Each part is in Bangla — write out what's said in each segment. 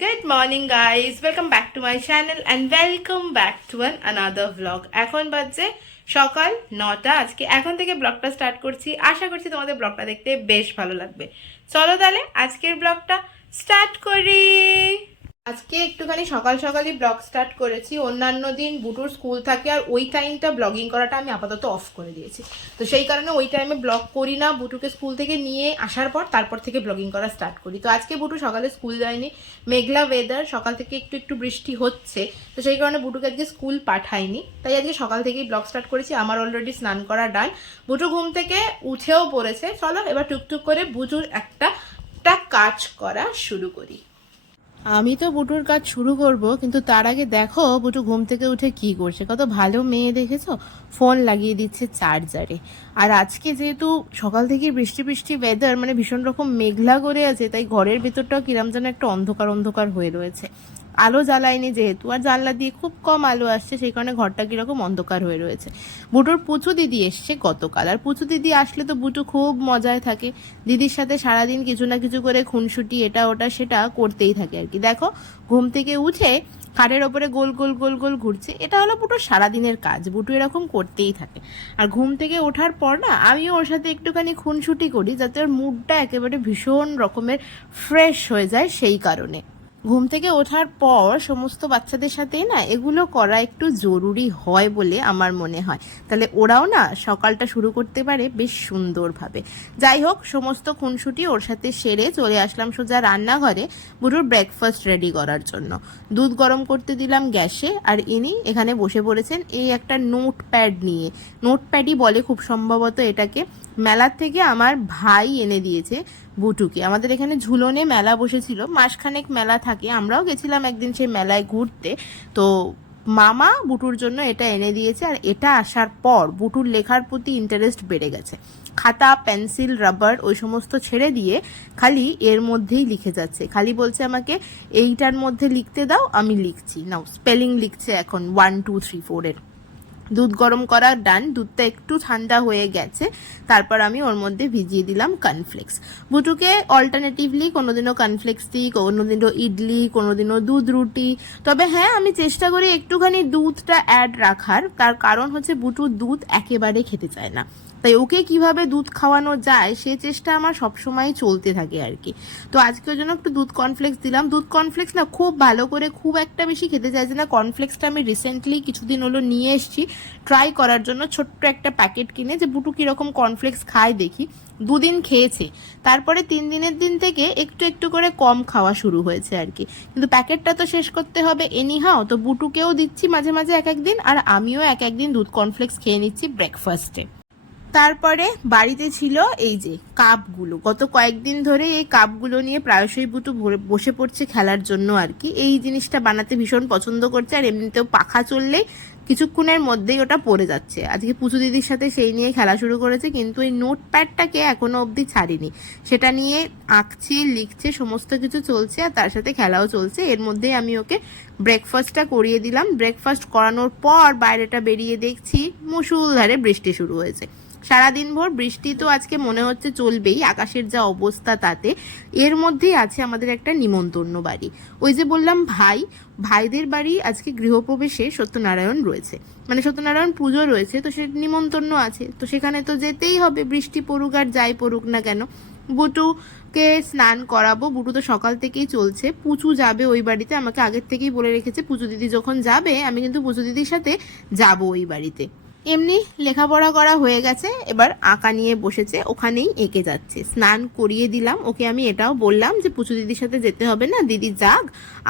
Good morning guys, welcome back to my channel and welcome back to another vlog. এখন বাজে সকাল 9টা। আজকে এখন থেকে ব্লগটা স্টার্ট করছি। আশা করছি তোমাদের ব্লগটা দেখতে বেশ ভালো লাগবে। চলো তাহলে আজকের ব্লগটা স্টার্ট করি। আজকে একটুখানি সকাল সকালই ব্লগ স্টার্ট করেছি। অন্যান্য দিন বুটুর স্কুল থাকে আর ওই টাইমটা ব্লগিং করাটা আমি আপাতত অফ করে দিয়েছি, তো সেই কারণে ওই টাইমে ব্লগ করি না। বুটুকে স্কুল থেকে নিয়ে আসার পর তারপর থেকে ব্লগিং করা স্টার্ট করি। তো আজকে বুটু সকালে স্কুল যায়নি, মেঘলা ওয়েদার, সকাল থেকে একটু একটু বৃষ্টি হচ্ছে, তো সেই কারণে বুটুকে আজকে স্কুল পাঠাইনি। তাই আজকে সকাল থেকেই ব্লগ স্টার্ট করেছি। আমার অলরেডি স্নান করা ডান, বুটু ঘুম থেকে উঠেও পড়েছে। চলো এবার টুকটুক করে বুটুর একটা কাজ করা শুরু করি। আমি তো বুটুর কাজ শুরু করব, কিন্তু তার আগে দেখো বুটু ঘুম থেকে উঠে কি করছে। কত ভালো মেয়ে দেখেছো, ফোন লাগিয়ে দিচ্ছে চার্জারে। আর আজকে যেহেতু সকাল থেকে বৃষ্টি বৃষ্টি ওয়েদার, মানে ভীষণ রকম মেঘলা করে আছে, তাই ঘরের ভেতরটাও কিরম যেন একটা অন্ধকার অন্ধকার হয়ে রয়েছে। আলো জ্বালায়নি যেহেতু, আর জানলা দিয়ে খুব কম আলো আসছে, সেই কারণে ঘরটা কিরকম অন্ধকার হয়ে রয়েছে। বুটুর পুচু দিদি এসছে গতকাল, আর পুচু দিদি আসলে তো বুটু খুব মজায় থাকে। দিদির সাথে সারাদিন কিছু না কিছু করে খুনসুটি এটা ওটা সেটা করতেই থাকে আর কি। দেখো ঘুম থেকে উঠে খাটের ওপরে গোল গোল গোল গোল ঘুরছে, এটা হলো বুটুর সারাদিনের কাজ। বুটু এরকম করতেই থাকে। আর ঘুম থেকে ওঠার পর না আমিও ওর সাথে একটুখানি খুনসুটি করি, যাতে ওর মুডটা একেবারে ভীষণ রকমের ফ্রেশ হয়ে যায়। সেই কারণে ঘুম থেকে ওঠার পর সমস্ত বাচ্চাদের সাথেই না এগুলো করা একটু জরুরি হয় বলে আমার মনে হয়, তাহলে ওরাও না সকালটা শুরু করতে পারে বেশ সুন্দরভাবে। যাই হোক, সমস্ত খুনসুটি ওর সাথে সেরে চলে আসলাম সোজা রান্নাঘরে বুড়োর ব্রেকফাস্ট রেডি করার জন্য। দুধ গরম করতে দিলাম গ্যাসে, আর ইনি এখানে বসে পড়েছেন এই একটা নোটপ্যাড নিয়ে। নোটপ্যাডই বলে খুব সম্ভবত এটাকে। মেলার থেকে আমার ভাই এনে দিয়েছে বুটুকে। আমাদের এখানে ঝুলনে মেলা বসেছিল, মাসখানেক মেলা থাকে, আমরাও গেছিলাম একদিন সেই মেলায় ঘুরতে। তো মামা বুটুর জন্য এটা এনে দিয়েছে, আর এটা আসার পর বুটুর লেখার প্রতি ইন্টারেস্ট বেড়ে গেছে। খাতা পেন্সিল রাবার ওই সমস্ত ছেড়ে দিয়ে খালি এর মধ্যেই লিখে যাচ্ছে। খালি বলছে আমাকে এইটার মধ্যে লিখতে দাও, আমি লিখছি। নাও স্পেলিং লিখছে এখন 1 2 3 4 এর। দুধ গরম করা ডান, দুধটা একটু ঠান্ডা হয়ে গেছে, তারপর আমি ওর মধ্যে ভিজিয়ে দিলাম কর্নফ্লেক্স। বুটুকে অল্টারনেটিভলি কোনোদিনও কর্নফ্লেক্স দিই, কোনোদিনও ইডলি, কোনোদিনও দুধ রুটি। তবে হ্যাঁ, আমি চেষ্টা করি একটুখানি দুধটা অ্যাড রাখার। তার কারণ হচ্ছে বুটু দুধ একেবারে খেতে চায় না, তাই ওকে কিভাবে দুধ খাওয়ানো যায় সে চেষ্টা আমার সবসময় চলতে থাকে আর কি। তো আজকে ওই জন্য একটু দুধ কর্নফ্লেক্স দিলাম। দুধ কর্নফ্লেক্স না খুব ভালো করে খুব একটা বেশি খেতে চাইছে না। কর্নফ্লেক্সটা আমি রিসেন্টলি কিছুদিন হলো নিয়ে এসেছি ট্রাই করার জন্য, ছোট্ট একটা প্যাকেট কিনে, যে বুটু কীরকম কর্নফ্লেক্স খায় দেখি। 2 দিন খেয়েছে, তারপরে 3 দিনের দিন থেকে একটু একটু করে কম খাওয়া শুরু হয়েছে আর কি। কিন্তু প্যাকেটটা তো শেষ করতে হবে এনিহাও, তো বুটুকেও দিচ্ছি মাঝে মাঝে এক একদিন, আর আমিও এক একদিন দুধ কর্নফ্লেক্স খেয়ে নিচ্ছি ব্রেকফাস্টে। তারপরে বাড়িতে ছিল এই যে কাপগুলো। গত কয়েকদিন ধরে এই কাপগুলো নিয়ে প্রায়শই বুটু বসে পড়ছে খেলার জন্য আর কি। এই জিনিসটা বানাতে ভীষণ পছন্দ করছে, আর এমনিতেও পাখা চললেই কিছুক্ষণের মধ্যেই ওটা পড়ে যাচ্ছে। আজকে পুচু দিদির সাথে সেই নিয়ে খেলা শুরু করেছে, কিন্তু এই নোটপ্যাডটাকে এখনো অবধি ছাড়িনি। সেটা নিয়ে আঁকছে, লিখছে, সমস্ত কিছু চলছে, আর তার সাথে খেলাও চলছে। এর মধ্যেই আমি ওকে ব্রেকফাস্টটা করিয়ে দিলাম। ব্রেকফাস্ট করানোর পর বাইরেটা বেরিয়ে দেখছি মুষলধারে বৃষ্টি শুরু হয়েছে। সারাদিন ভোর বৃষ্টি তো আজকে মনে হচ্ছে চলবেই, আকাশের যা অবস্থা তাতে। এর মধ্যেই আছে আমাদের একটা নিমন্ত্রণ বাড়ি। ওই যে বললাম ভাইদের বাড়ি আজকে গৃহপ্রবেশে সত্যনারায়ণ রয়েছে, মানে সত্যনারায়ণ পুজো রয়েছে, তো সে নিমন্ত্রণ আছে, তো সেখানে তো যেতেই হবে, বৃষ্টি পড়ুক আর যাই পড়ুক না কেন। বুটুকে স্নান করাবো, বুটু তো সকাল থেকেই চলছে। পুচু যাবে ওই বাড়িতে, আমাকে আগের থেকেই বলে রেখেছে পুচু দিদি যখন যাবে আমি কিন্তু পুচু দিদির সাথে যাবো ওই বাড়িতে। এমনি লেখাপড়া করা হয়ে গেছে, এবার আঁকা নিয়ে বসেছে, ওখানেই এঁকে যাচ্ছে। স্নান করিয়ে দিলাম ওকে। আমি এটাও বললাম যে পুচু দিদির সাথে যেতে হবে না, দিদি যাক,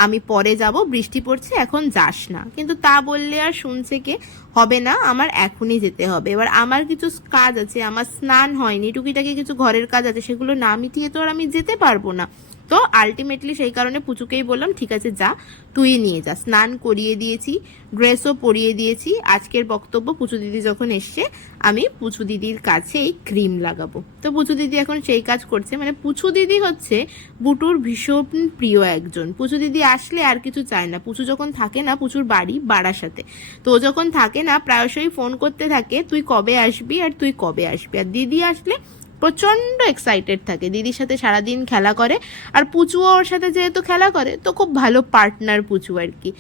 আমি পরে যাব, বৃষ্টি পড়ছে এখন যাস না। কিন্তু তা বললে আর শুনছে কে? হবে না, আমার এখনই যেতে হবে। এবার আমার কিছু কাজ আছে, আমার স্নান হয়নি, টুকিটাকি কিছু ঘরের কাজ আছে, সেগুলো না মিটিয়ে তো আর আমি যেতে পারবো না। তো আলটিমেটলি সেই কারণে পুচুকেই বললাম ঠিক আছে যা, তুই নিয়ে যা। স্নান করিয়ে দিয়েছি, ড্রেসও পরিয়ে দিয়েছি। আজকের বক্তব্য, পুচু দিদি যখন এসছে আমি পুচু দিদির কাছেই ক্রিম লাগাবো। তো পুচু দিদি এখন সেই কাজ করছে। মানে পুচু দিদি হচ্ছে বুটুর ভীষণ প্রিয় একজন। পুচু দিদি আসলে আর কিছু চায় না। পুচু যখন থাকে না, পুচুর বাড়ি বারাসাতে, তো ও যখন থাকে না প্রায়শই ফোন করতে থাকে তুই কবে আসবি আর তুই কবে আসবি। আর দিদি আসলে প্রচণ্ড এক্সাইটেড থাকে, দিদির সাথে সারাদিন খেলা করে। আর পুচুও ওর সাথে যেহেতু খেলা করে, তো খুব ভালো পার্টনার পুচু আর কি।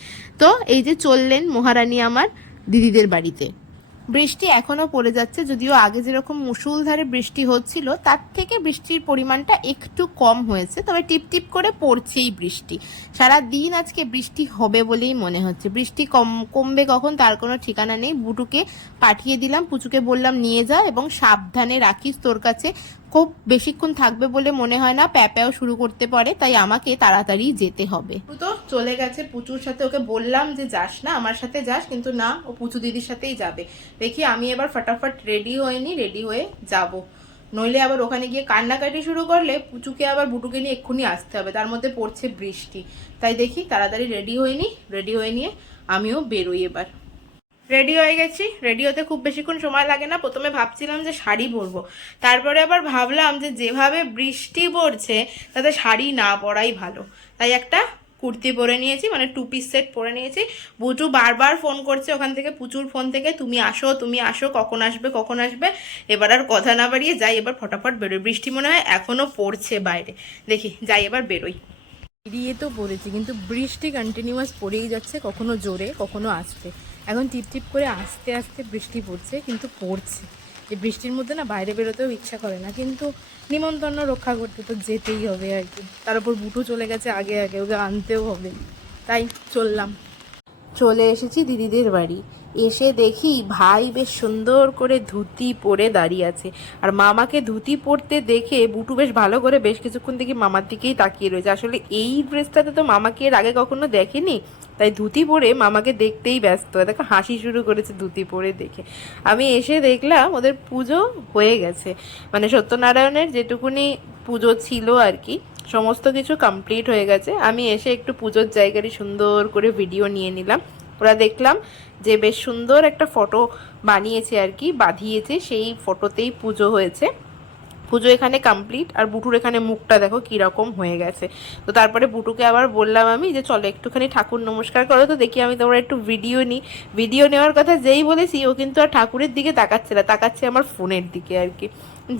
তো এই যে চললেন মহারানী আমার দিদিদের বাড়িতে। বৃষ্টি এখনও পড়ে যাচ্ছে, যদিও আগে যেরকম মুষলধারে বৃষ্টি হচ্ছিল তার থেকে বৃষ্টির পরিমাণটা একটু কম হয়েছে, তবে টিপ টিপ করে পড়ছেই বৃষ্টি। সারা দিন আজকে বৃষ্টি হবে বলেই মনে হচ্ছে। বৃষ্টি কমবে কখন তার কোনো ঠিকানা নেই। বুটুকে পাঠিয়ে দিলাম, পুচুকে বললাম নিয়ে যা এবং সাবধানে রাখিস তোর কাছে। খুব বেশিক্ষণ থাকবে বলে মনে হয় না, প্যাপ্যাও শুরু করতে পারে, তাই আমাকে তাড়াতাড়ি যেতে হবে। তো চলে গেছে পুচুর সাথে, ওকে বললাম যে যাস না, আমার সাথে যাস, কিন্তু না, ও পুচু দিদির সাথেই যাবে। দেখি আমি এবার ফটাফট রেডি হয়নি, রেডি হয়ে যাব, নইলে আবার ওখানে গিয়ে কান্নাকাটি শুরু করলে পুচুকে আবার বুটুকে নিয়ে এক্ষুনি আসতে হবে, তার মধ্যে পড়ছে বৃষ্টি। তাই দেখি তাড়াতাড়ি রেডি হয়নি, রেডি হয়ে নিয়ে আমিও বেরোই। এবার রেডি হয়ে গেছি। রেডি হতে খুব বেশিক্ষণ সময় লাগে না। প্রথমে ভাবছিলাম যে শাড়ি পরবো, তারপরে আবার ভাবলাম যে যেভাবে বৃষ্টি পড়ছে তাতে শাড়ি না পরাই ভালো, তাই একটা কুর্তি পরে নিয়েছি, মানে 2 পিস সেট পরে নিয়েছি। বুটু বারবার ফোন করছে ওখান থেকে, পুচুর ফোন থেকে, তুমি আসো তুমি আসো, কখন আসবে কখন আসবে। এবার আর কথা না বাড়িয়ে যাই, এবার ফটাফট বেরোই। বৃষ্টি মনে হয় এখনও পড়ছে বাইরে, দেখি যাই এবার বেরোই। বেরিয়ে তো পড়েছি, কিন্তু বৃষ্টি কন্টিনিউয়াস পড়েই যাচ্ছে, কখনো জোরে কখনো আসছে। এখন টিপ টিপ করে আস্তে আস্তে বৃষ্টি পড়ছে, কিন্তু পড়ছে। এই বৃষ্টির মধ্যে না বাইরে বেরোতেও ইচ্ছা করে না, কিন্তু নিমন্ত্রণ রক্ষা করতে তো যেতেই হবে আর কি। তার উপর বুটু চলে গেছে আগে আগে, ওকে আনতেও হবে, তাই চললাম। চলে এসেছি দিদিদের বাড়ি। এসে দেখি ভাই বেশ সুন্দর করে ধুতি পরে দাঁড়িয়ে আছে, আর মামাকে ধুতি পরতে দেখে বুটু বেশ ভালো করে বেশ কিছুক্ষণ থেকে মামার দিকেই তাকিয়ে রয়েছে। আসলে এই ড্রেসটাতে তো মামাকে এর আগে কখনো দেখেনি, তাই ধুতি পরে মামাকে দেখতেই ব্যস্ত। দেখো হাসি শুরু করেছে ধুতি পরে দেখে। আমি এসে দেখলাম ওদের পুজো হয়ে গেছে, মানে সত্যনারায়ণের যেটুকুনি পুজো ছিল আর কি, সমস্ত কিছু কমপ্লিট হয়ে গেছে। আমি এসে একটু পুজোর জায়গারই সুন্দর করে ভিডিও নিয়ে নিলাম। ওরা দেখলাম যে বেশ সুন্দর একটা ফটো বানিয়েছে আর কি, বাঁধিয়েছে, সেই ফটোতেই পুজো হয়েছে। পুজো এখানে কমপ্লিট, আর বুটুর এখানে মুখটা দেখো কীরকম হয়ে গেছে। তো তারপরে বুটুকে আবার বললাম আমি যে চলো একটুখানি ঠাকুর নমস্কার করো, তো দেখি আমি তোমরা একটু ভিডিও নিই। ভিডিও নেওয়ার কথা যেই বলেছি ও কিন্তু আর ঠাকুরের দিকে তাকাচ্ছে না, তাকাচ্ছে আমার ফোনের দিকে আর কি।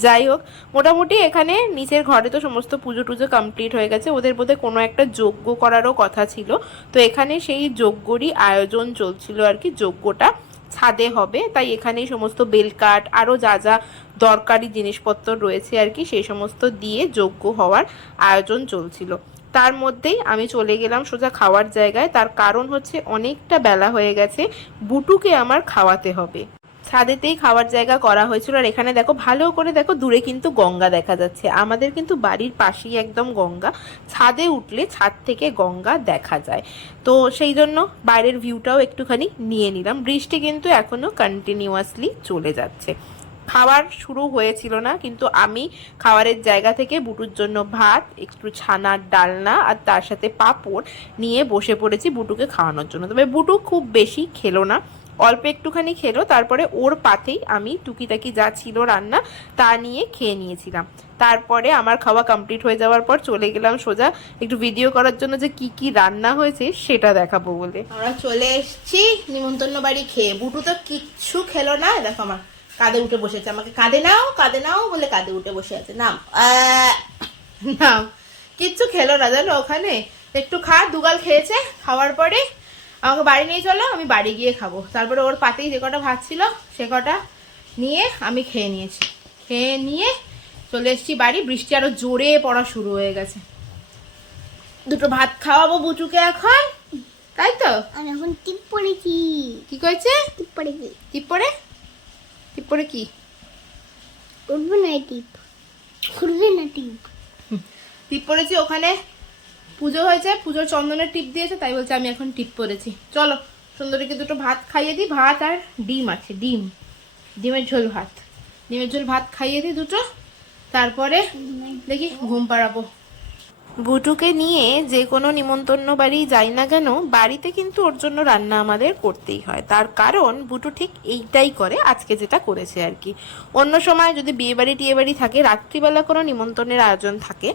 যাই হোক, মোটামুটি এখানে নিচের ঘরে তো সমস্ত পুজো টুজো কমপ্লিট হয়ে গেছে। ওদের বোধহয় কোনো একটা যজ্ঞ করারও কথা ছিল, তো এখানে সেই যজ্ঞরই আয়োজন চলছিল আর কি। যজ্ঞটা ছাদে হবে, তাই এখানেই সমস্ত বেলকাঠ আরও যা যা দরকারি জিনিসপত্র রয়েছে আর কি, সেই সমস্ত দিয়ে যজ্ঞ হওয়ার আয়োজন চলছিল। তার মধ্যেই আমি চলে গেলাম সোজা খাওয়ার জায়গায়। তার কারণ হচ্ছে অনেকটা বেলা হয়ে গেছে, বুটুকে আমার খাওয়াতে হবে। ছাদেতেই খাওয়ার জায়গা করা হয়েছিল। আর এখানে দেখো ভালো করে দেখো, দূরে কিন্তু গঙ্গা দেখা যাচ্ছে। আমাদের কিন্তু বাড়ির পাশেই একদম গঙ্গা, ছাদে উঠলে ছাদ থেকে গঙ্গা দেখা যায়। তো সেই জন্য বাইরের ভিউটাও একটুখানি নিয়ে নিলাম। বৃষ্টি কিন্তু এখনো কন্টিনিউয়াসলি চলে যাচ্ছে। খাবার শুরু হয়েছিল না, কিন্তু আমি খাবারের জায়গা থেকে বুটুর জন্য ভাত, একটু ছানার ডালনা আর তার সাথে পাঁপড় নিয়ে বসে পড়েছি বুটুকে খাওয়ানোর জন্য। তবে বুটু খুব বেশি খেলো না, অল্প একটুখানি খেলো। তারপরে ওর পাতেই আমি টুকিটাকি যা ছিল রান্না তা নিয়ে খেয়ে নিয়েছিলাম। তারপরে আমার খাওয়া কমপ্লিট হয়ে যাওয়ার পর চলে গেলাম সোজা একটু ভিডিও করার জন্য যে কি কি রান্না হয়েছে সেটা দেখাবো বলে। আমরা চলে এসেছি নিমন্ত্রণ বাড়ি খেয়ে। বুটু তো কিচ্ছু খেলো না, দেখো আমার কাঁধে উঠে বসেছে, আমাকে কাঁধে নাও বলে কাঁধে উঠে বসে আছে। নাম নাম, কিচ্ছু খেলো না জানো। ওখানে একটু দুগাল খেয়েছে, খাওয়ার পরে আমাকে বাড়ি নিয়ে চলো, আমি বাড়ি গিয়ে খাবো। তারপরে ওর পাতেই যে কটা ভাত ছিল সে কটা নিয়ে আমি খেয়ে নিয়েছি। খেয়ে নিয়ে চলে এসেছি বাড়ি। বৃষ্টি আরো জোরে পড়া শুরু হয়ে গেছে। দুটো ভাত খাওয়াবো বুচুকে এখন, তাই তো। আমি এখন টিপ পড়েছি। কি করেছে? টিপ পড়েছি। টিপ পরে? টিপ পরে কি উঠবে না টিপ, খুলবে না টিপ। টিপ পরেছি। ওখানে পুজো হয়েছে, পুজোর চন্দনের টিপ দিয়েছে, তাই বলছে আমি এখন টিপ পরেছি। চলো সুন্দরীকে দুটো ভাত খাইয়ে দিই। ভাত আর ডিম আছে, ডিমের ঝোল ভাত, ডিমের ঝোল ভাত খাইয়ে দিই দুটো, তারপরে দেখি ঘুম পাড়াবো। বুটুকে নিয়ে যে কোনো নিমন্ত্রণ বাড়ি যাই না কেন, বাড়িতে কিন্তু ওর জন্য রান্না আমাদের করতেই হয়। তার কারণ বুটু ঠিক এইটাই করে, আজকে যেটা করেছে আর কি। অন্য সময় যদি বিয়ে বাড়ি টিয়ে বাড়ি থাকে, রাত্রিবেলা কোনো নিমন্ত্রণের আয়োজন থাকে,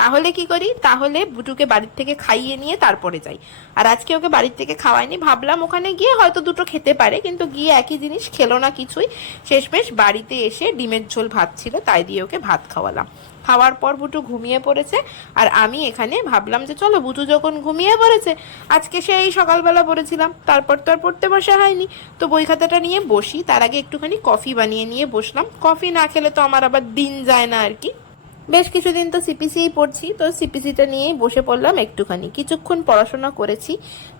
তাহলে কি করি, তাহলে বুটুকে বাড়ির থেকে খাইয়ে নিয়ে তারপরে যাই। আর আজকে ওকে বাড়ির থেকে খাওয়াইনি, ভাবলাম ওখানে গিয়ে হয়তো দুটো খেতে পারে, কিন্তু গিয়ে একই জিনিস খেলো না কিছুই। শেষমেশ বাড়িতে এসে ডিমের ঝোল ভাত ছিল, তাই দিয়ে ওকে ভাত খাওয়ালাম। খাওয়ার পর বুটু ঘুমিয়ে পড়েছে, আর আমি এখানে ভাবলাম যে চলো বুটু যখন ঘুমিয়ে পড়েছে, আজকে সেই সকালবেলা পড়েছিলাম, তারপর তো আর পড়তে বসা হয়নি, তো বই খাতাটা নিয়ে বসি। তার আগে একটুখানি কফি বানিয়ে নিয়ে বসলাম, কফি না খেলে তো আমার আবার দিন যায় না আর কি। বেশ কিছুদিন তো সিপিসিই পড়ছি, তো সিপিসিটা নিয়েই বসে পড়লাম একটুখানি, কিছুক্ষণ পড়াশোনা করেছি।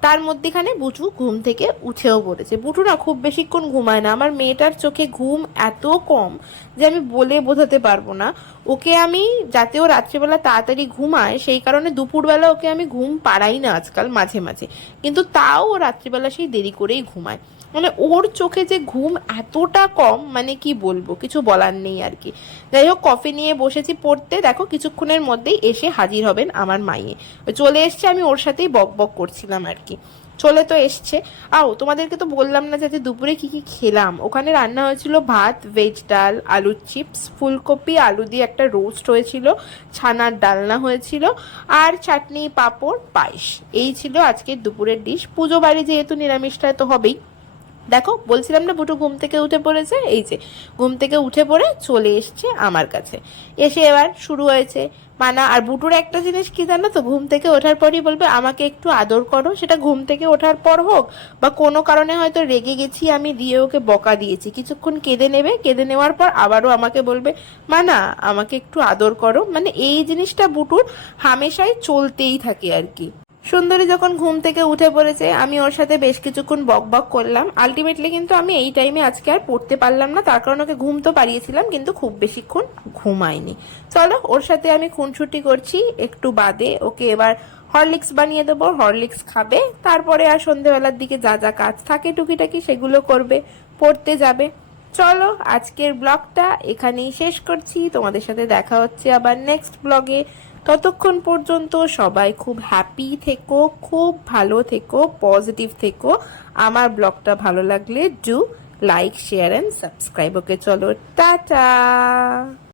তার মধ্যেখানে বুটু ঘুম থেকে উঠেও পড়েছে। বুটু না খুব বেশিক্ষণ ঘুমায় না, আমার মেয়েটার চোখে ঘুম এত কম যে আমি বলে বোঝাতে পারবো না। ওকে আমি, যাতে ও রাত্রিবেলা তাড়াতাড়ি ঘুমায় সেই কারণে দুপুরবেলা ওকে আমি ঘুম পাড়াই না আজকাল, মাঝে মাঝে, কিন্তু তাও ও রাত্রিবেলা সেই দেরি করেই ঘুমায়। মানে ওর চোখে যে ঘুম এতটা কম, মানে কি বলবো, কিছু বলার নেই আর কি। যাই হোক, কফি নিয়ে বসেছি পড়তে, দেখো কিছুক্ষণের মধ্যেই এসে হাজির হবেন আমার মাইয়ে। চলে এসছে, আমি ওর সাথেই বক বক করছিলাম আর কি। চলে তো এসছে। তোমাদেরকে তো বললাম না যাতে দুপুরে কি কি খেলাম। ওখানে রান্না হয়েছিল ভাত, ভেজ ডাল, আলুর চিপস, ফুলকপি আলু দিয়ে একটা রোস্ট হয়েছিল, ছানার ডালনা হয়েছিল, আর চাটনি, পাঁপড়, পায়েস। এই ছিল আজকের দুপুরের ডিশ। পুজো বাড়ি যেহেতু নিরামিষটা তো হবেই। দেখো বলছিলাম না বুটু ঘুম থেকে উঠে পড়েছে, এই যে ঘুম থেকে উঠে পড়ে চলে এসছে আমার কাছে। এসে এবার শুরু হয়েছে মানা। আর বুটুর একটা জিনিস কি জানো তো, ঘুম থেকে ওঠার পরই বলবে আমাকে একটু আদর করো, সেটা ঘুম থেকে ওঠার পর হোক বা কোনো কারণে হয়তো রেগে গেছি আমি, দিয়ে ওকে বকা দিয়েছি, কিছুক্ষণ কেঁদে নেবে, কেঁদে নেওয়ার পর আবারও আমাকে বলবে মানা আমাকে একটু আদর করো। মানে এই জিনিসটা বুটুর হামেশাই চলতেই থাকে আর কি। সুন্দরী যখন ঘুম থেকে উঠে পড়েছে, আমি ওর সাথে বেশ কিছুক্ষণ বক বক করলাম। আলটিমেটলি কিন্তু আমি এই টাইমে আজকে আর পড়তে পারলাম না, তার কারণ ওকে ঘুম তো পাড়িয়েছিলাম কিন্তু খুব বেশিক্ষণ ঘুমায়নি। চলো ওর সাথে আমি খুনসুটি করছি, একটু বাদে ওকে এবার হরলিক্স বানিয়ে দেবো, হরলিক্স খাবে, তারপরে আর সন্ধেবেলার দিকে যা যা কাজ থাকে টুকিটাকি সেগুলো করবে, পড়তে যাবে। চলো আজকের ব্লগটা এখানেই শেষ করছি, তোমাদের সাথে দেখা হচ্ছে আবার নেক্সট ব্লগে। ততক্ষণ পর্যন্ত সবাই খুব হ্যাপি থেকো, খুব ভালো থেকো, পজিটিভ থেকো। আমার ব্লগটা ভালো লাগলে do like, share and subscribe. Okay চলো টাটা।